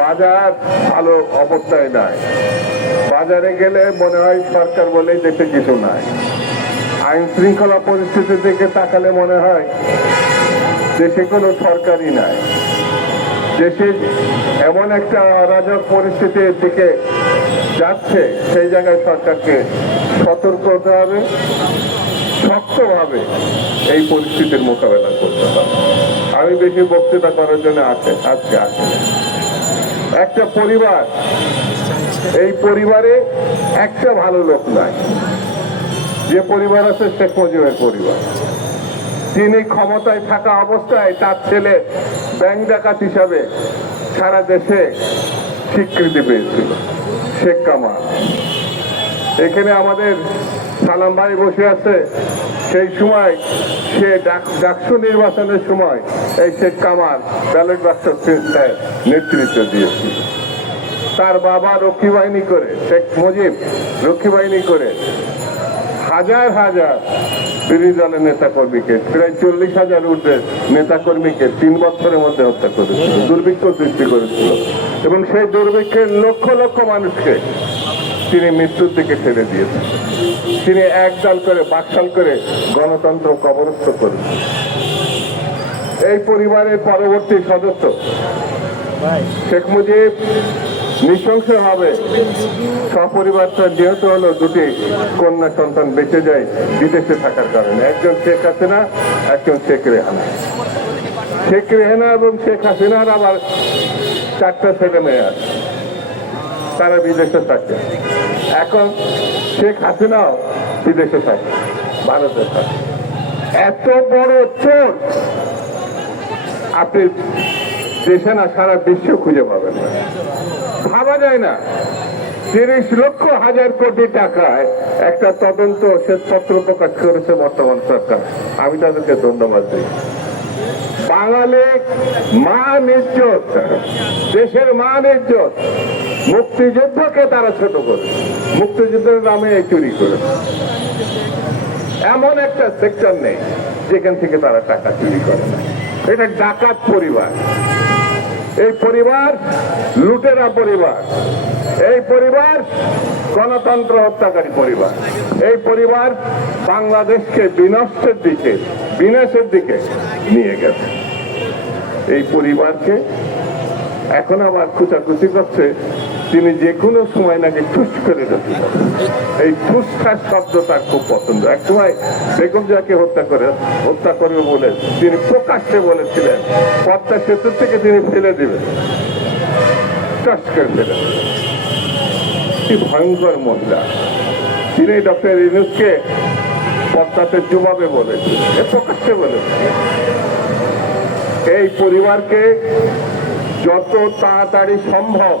বাজার ভালো অবস্থায় নাই। বাজারে গেলে মনে হয় সরকার বলেই দেশে কিছু নাই। আইন শৃঙ্খলা পরিস্থিতির দিকে তাকালে মনে হয় দেশে কোনো সরকারই নাই। দেশে এমন একটা অরাজক পরিস্থিতির দিকে যাচ্ছে, সেই জায়গায় সরকারকে সতর্ক হতে হবে, শক্তভাবে এই পরিস্থিতির মোকাবেলা করতে হবে। আমি বেশি বক্তৃতা করার জন্য আজকে আসি। একটা পরিবার, এই পরিবারে একটা ভালো লোক নাই। যে পরিবার আছে শেখ মুজিবের পরিবার। তিনি ক্ষমতায় থাকা অবস্থায় তার ছেলে ব্যাংক ডাকাত হিসাবে সারা দেশে স্বীকৃতি পেয়েছিল, শেখ কামাল। এখানে আমাদের সালাম ভাই বসে আছে, সেই সময় সে ডাকসু নির্বাচনের সময় এই শেখ কামাল ব্যালট বাক্স নেতৃত্ব দিয়েছিল। তার বাবা রক্ষী বাহিনী করে, শেখ মুজিব রক্ষী বাহিনী করে হাজার হাজার বিরোধী দলের নেতা কর্মীকে, প্রায় 40,000 ঊর্ধ্বে নেতা কর্মীকে 3 বছরের মধ্যে হত্যা করেছিল, দুর্ভিক্ষ সৃষ্টি করেছিল। এবং সেই দুর্ভিক্ষের লক্ষ লক্ষ মানুষকে তিনি মৃত্যুর দিকে ঠেলে দিয়েছেন। তিনি একদল করে বাকশাল করে গণতন্ত্র কবরস্থ করেছেন। এই পরিবারের পরবর্তী সদস্য শেখ মুজিব নৃশংসভাবে সপরিবার নিহত হলো। 2টি কন্যা সন্তান বেঁচে যায় বিদেশে থাকার কারণে। একজন শেখ হাসিনা, একজন শেখ রেহানা। শেখ রেহানা এবং শেখ হাসিনার আবার 4টা ছেলে মেয়ে আছে, তারা বিদেশে থাকে। এখন শেখ হাসিনাও বিদেশে থাকে, ভারতে থাকে। এত বড় চোর আপনি দেশে না, সারা বিশ্ব খুঁজে পাবেন না, ভাবা যায় না। 30 লক্ষ হাজার কোটি টাকায় একটা তদন্ত শ্বেতপত্র প্রকাশ করেছে বর্তমান সরকার। আমি তাদেরকে ধন্যবাদ দিই। বাঙালি মান ইজ্জত, দেশের মান ইজ্জত, মুক্তিযুদ্ধকে তারা ছোট করে, মুক্তিযুদ্ধের নামে এই চুরি করে। এমন একটা সেক্টর নেই যেখান থেকে তারা টাকা চুরি করে না। এটা ডাকাত পরিবার। এই পরিবার লুটেরা পরিবার। এই পরিবার গণতন্ত্র হত্যাকারী পরিবার। এই পরিবার বাংলাদেশকে বিনাশের দিকে নিয়ে গেছে। এই পরিবারকে এখন আবার খুচাখুচি করছে। তিনি যে কোনো সময় নাকি ঠুস করে দিতে, এই ঠুসঠাস শব্দ তার খুব পছন্দ। এক সময় বেগম জিয়াকে হত্যা করবে বলে তিনি প্রকাশ্যে বলেছিলেন, পদ্মা সেতু থেকে তিনি ফেলে দিবেন, টাস করে ফেলেন। কি ভয়ঙ্কর মহিলা! তিনি ডক্টর ইউনূসকে পদ্মাতে ডুবাবে বলেছিলেন, প্রকাশ্যে বলেছেন। এই পরিবারকে যত তাড়াতাড়ি সম্ভব,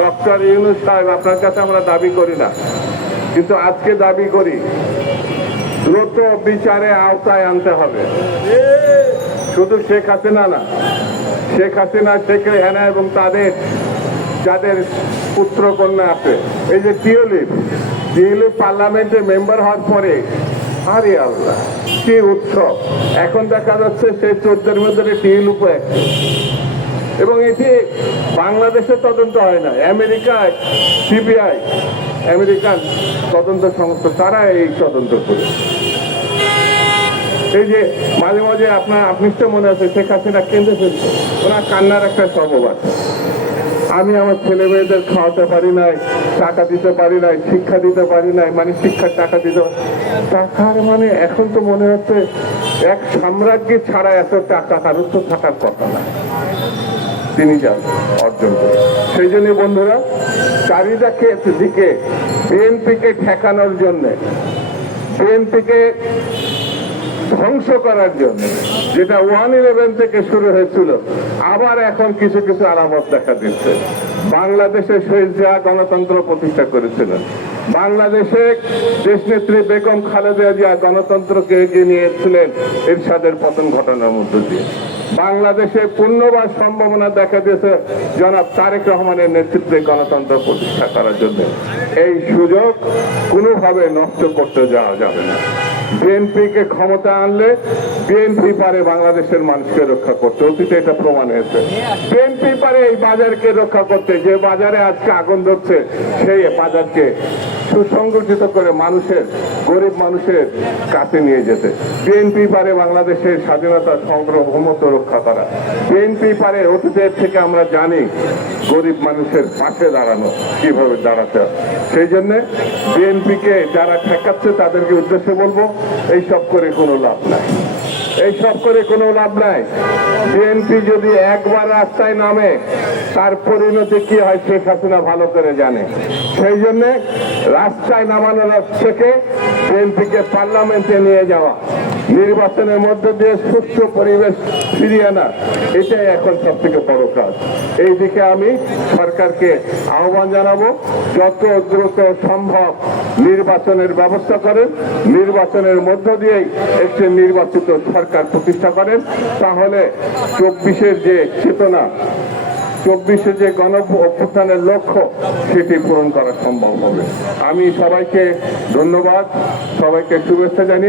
ডক্টর ইউনূস সাহেব, আপনার কাছে আমরা দাবি করি না, কিন্তু আজকে দাবি করি, দ্রুত বিচারে আওতায় আনতে হবে। শুধু শেখ হাসিনা না, শেখ হাসিনা, শেখ রেহানা এবং তাদের যাদের পুত্র কন্যা আছে। এই যে টিউলিপ পার্লামেন্টে মেম্বার হওয়ার পরে, আরে আল্লাহ কি উৎসব! এখন দেখা যাচ্ছে সেই 14 মধ্যে টিউলিপ একটা। এবং এটি বাংলাদেশে তদন্ত হয় না, আমেরিকায় সিবিআই, আমেরিকান তদন্ত সংস্থা, তারা এই তদন্ত করে। এই যে মাঝে মাঝে আপনি তো মনে আছে শেখ হাসিনা কেন্দ্রে ফেলছে, ওনার কান্নার একটা স্বভাব আছে। আমি আমার ছেলে মেয়েদের খাওয়াতে পারি নাই, টাকা দিতে পারি নাই, শিক্ষা দিতে পারি নাই, মানে শিক্ষার টাকা দিতে টাকার মানে এখন তো মনে হচ্ছে এক সাম্রাজ্য ছাড়া এত টাকা কারোর তো থাকার কথা না। তিনি যান অর্জন করে। সেই জন্য বন্ধুরা, চারিদিকে দিকে বিএনপিকে ঠেকানোর জন্য, বিএনপিকে ধ্বংস করার জন্য, যেটা 1/11 থেকে শুরু হয়েছিল, আবার এখন কিছু কিছু আলামত দেখা দিচ্ছে। বাংলাদেশে শহীদ জিয়া গণতন্ত্র প্রতিষ্ঠা করেছিলেন। বাংলাদেশে দেশনেত্রী বেগম খালেদা জিয়া গণতন্ত্রকে এগিয়ে নিয়েছিলেন এরশাদের পতন ঘটনার মধ্য দিয়ে। বাংলাদেশে পূর্ণবার সম্ভাবনা দেখা দিয়েছে জনাব তারেক রহমানের নেতৃত্বে গণতন্ত্র প্রতিষ্ঠা করার জন্য। এই সুযোগ কোনোভাবে নষ্ট করতে যাওয়া যাবে না। বিএনপিকে ক্ষমতা আনলে বিএনপি পারে বাংলাদেশের মানুষকে রক্ষা করতে, অতীতে এটা প্রমাণ হয়েছে। বিএনপি পারে এই বাজারকে রক্ষা করতে, যে বাজারে আজকে আগুন ধরছে সেই বাজারকে সুসংগঠিত করে মানুষের, গরিব মানুষের কাছে নিয়ে যেতে। বিএনপি পারে বাংলাদেশের স্বাধীনতা সার্বভৌমত্ব রক্ষা করা। বিএনপি পারে অতীতের থেকে আমরা জানি গরিব মানুষের পাশে দাঁড়ানো, কিভাবে দাঁড়াতে হয়। সেই জন্য বিএনপিকে যারা ঠেকাচ্ছে তাদেরকে উদ্দেশ্যে বলবো, এইসব করে কোনো লাভ নাই, এইসব করে কোনো লাভ নাই। বিএনপি যদি একবার রাস্তায় নামে তার পরিণতি কি হয় শেখ হাসিনা ভালো করে জানে। সেই জন্য রাস্তায় নামানোর থেকে বিএনপিকে পার্লামেন্টে নিয়ে যাওয়া, নির্বাচনের মধ্য দিয়ে সুষ্ঠু পরিবেশ ফিরিয়ে আনা, এটাই এখন সব থেকে বড় কাজ। এই দিকে আমি সরকারকে আহ্বান জানাবো, যত দ্রুত সম্ভব নির্বাচনের ব্যবস্থা করেন, নির্বাচনের মধ্য দিয়েই একটি নির্বাচিত সরকার প্রতিষ্ঠা করেন। তাহলে 24-এর যে চেতনা, 24-এ যে গণ অভ্যুত্থানের লক্ষ্য, সেটি পূরণ করা সম্ভব হবে। আমি সবাইকে ধন্যবাদ, সবাইকে শুভেচ্ছা জানিয়ে